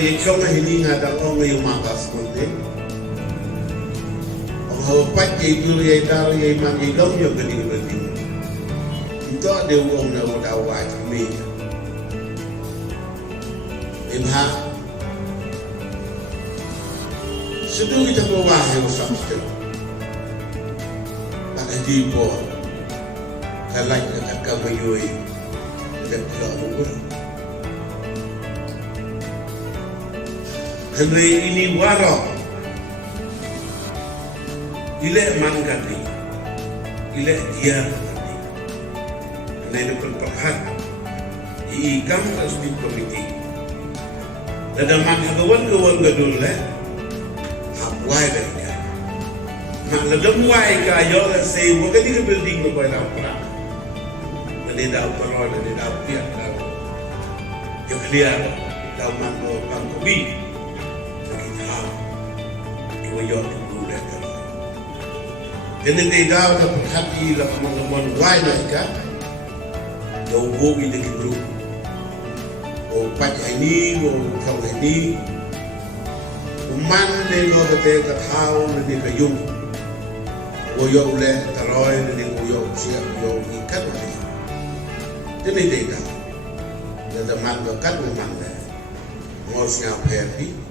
ye chong hini nga da ong ye magas monte ho pat ye tu ye dar ye man ye gom yo gani gani to de ong na da wa mi imha sedu kita bawa he usapste tak di po kalai ka ka mayoi de ka mu Henry ini waro ile mangati ile dia mangati nene perhat I kam asli komiti ada mangawan gadul le hapwai le ya nak ledem wai ka yo le sei wo ka di building lo bai la pra ne da pro ne da pia ka yo clear da man lo kan ko bi yo tu le ka dene de da da hati la mon wai le ka yo go bi de gru o pa ni o ka ni man de no de ka thao de ka yung o yo le ta roi de o yo sia yo ni ka de dene de da man ka man le mo sia pe pi